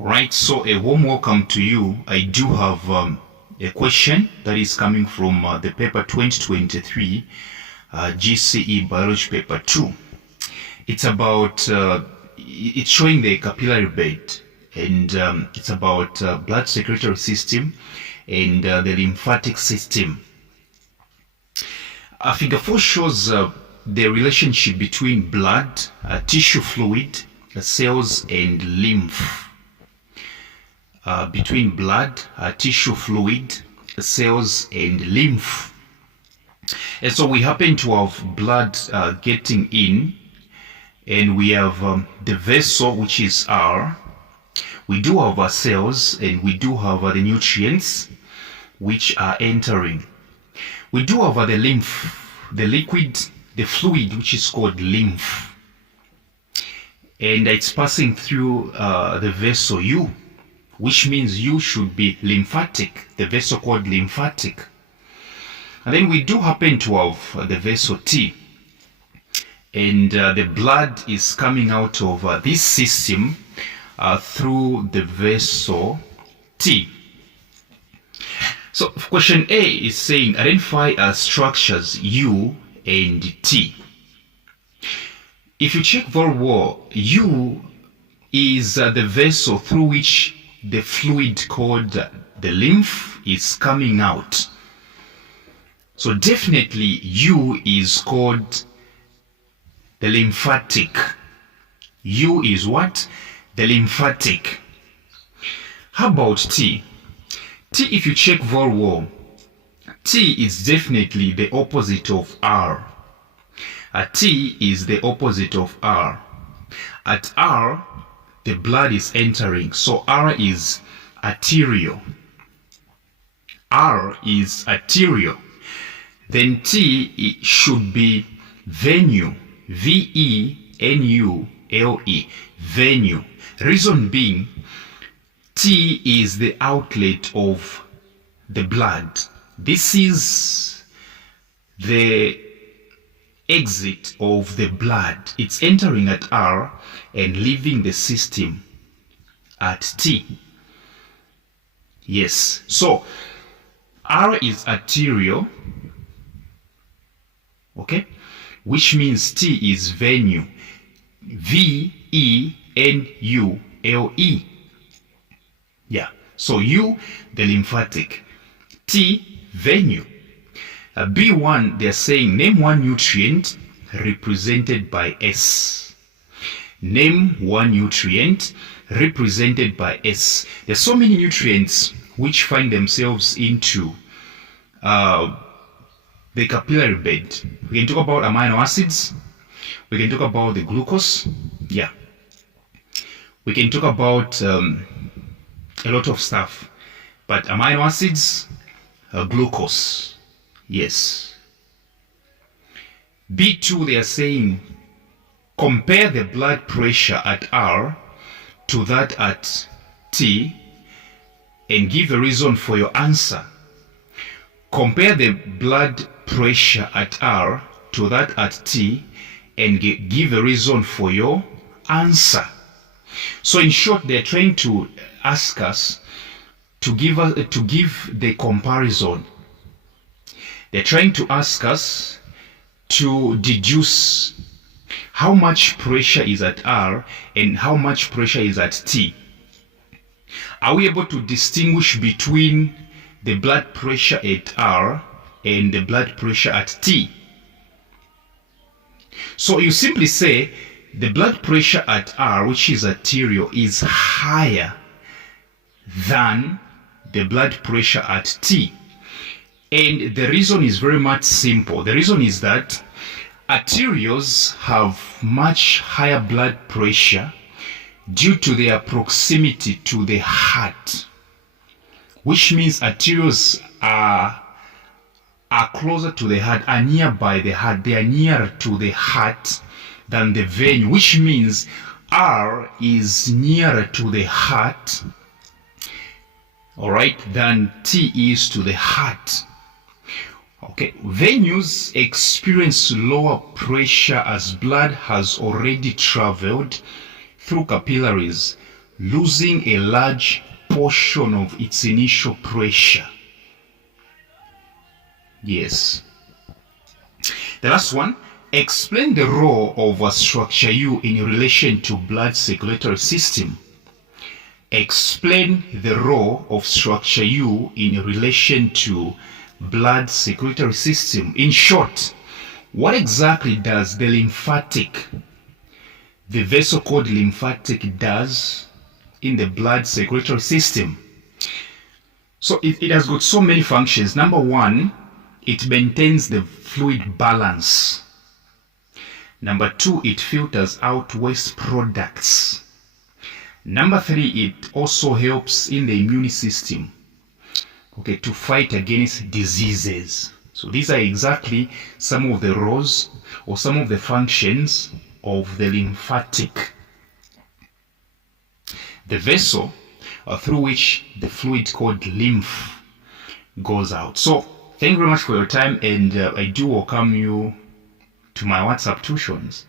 Right, so a warm welcome to you. I do have a question that is coming from the paper 2023 GCE Biology paper 2. It's about, it's showing the capillary bed, and it's about blood circulatory system and the lymphatic system. Figure 4 shows the relationship between blood, tissue fluid, cells and lymph. Between blood, tissue fluid, cells and lymph. And so we happen to have blood getting in, and we have the vessel, which is R. We do have our cells, and we do have the nutrients which are entering. We do have the lymph, the liquid, the fluid, which is called lymph, and it's passing through the vessel U, which means U should be lymphatic, the vessel called lymphatic. And then we do happen to have the vessel T, and the blood is coming out of this system through the vessel T. So question A is saying identify structures U and T. If you check very well, U is the vessel through which the fluid called the lymph is coming out. So definitely U is called the lymphatic. U is what? The lymphatic. How about T? T, if you check very well, T is definitely the opposite of R. T is the opposite of R. At R, the blood is entering, so R is arterial. R is arterial. Then T, it should be venule. V-E-N-U-L-E. Venule. Reason being, T is the outlet of the blood. This is the exit of the blood. It's entering at R and leaving the system at T. Yes, so R is arterial, okay, which means T is venule. V-E-N-U-L-E. Yeah, so U, the lymphatic, T, venule. B1, they're saying name one nutrient represented by S. Name one nutrient represented by S. There's so many nutrients which find themselves into the capillary bed. We can talk about amino acids. We can talk about the glucose. Yeah. We can talk about a lot of stuff. But amino acids, glucose. Yes. B2, they are saying compare the blood pressure at R to that at T and give a reason for your answer. Compare the blood pressure at R to that at T and give a reason for your answer. So in short, they're trying to ask us to give the comparison. They're trying to ask us to deduce how much pressure is at R and how much pressure is at T. Are we able to distinguish between the blood pressure at R and the blood pressure at T? So you simply say the blood pressure at R, which is arterial, is higher than the blood pressure at T. And the reason is very much simple. The reason is that arterioles have much higher blood pressure due to their proximity to the heart, which means arterioles are closer to the heart, are nearby the heart. They are nearer to the heart than the vein, which means R is nearer to the heart, all right, than T is to the heart. Okay, venules experience lower pressure as blood has already traveled through capillaries losing a large portion of its initial pressure. Yes. The last one, explain the role of a structure U in relation to blood circulatory system. Explain the role of structure U in relation to blood circulatory system. In short, what exactly does the vessel called lymphatic does in the blood circulatory system? So it has got so many functions. Number one, it maintains the fluid balance. Number two, it filters out waste products. Number three, it also helps in the immune system, okay, to fight against diseases. So these are exactly some of the roles or some of the functions of the lymphatic, the vessel through which the fluid called lymph goes out. So thank you very much for your time, and I do welcome you to my WhatsApp tuitions.